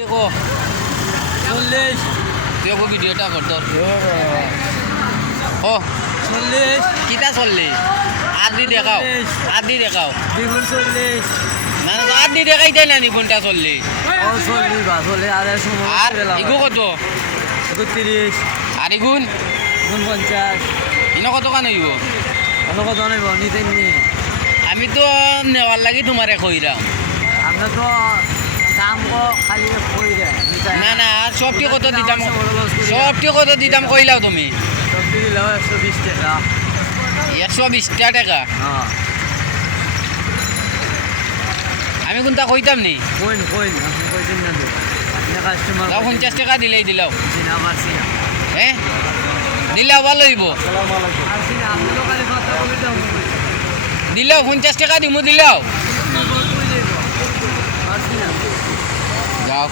দেখো 40 দেখো ভিডিওটা করতো ও 40 কিটা চললি আদি দেখাও আদি দেখাও দ্বিগুণ 40 না না আদি দেখাই দেয় না নি কোনটা চললি ও 40 বা 40 আর সময় আর ইগো কত 30 আর ইগুন গুণ 50 ইনো কত কান হইব অত কত নেব নিতে নি আমি তো নেওয়ার লাগি তোমারে কইরাম আমরা তো দাম কো খালি কই রে না না আর সবটি কত দিতাম সবটি কত দিতাম কইলাও তুমি সবটি দিলাম 120 টাকা 120 টাকা হ্যাঁ আমি কোনটা কইতাম নি কইন আপনি কইছেন না তো আপনি কাস্টমার তাও 50 টাকা দিলেই দিলাও সিনা মারছিনা হ্যাঁ দিলাও ভালো হইব আসসালামু আলাইকুম আসিনা আপনি তো খালি কথা বলে দাও দিলাও 50 টাকা দিমু দিলাও আসিনা যাও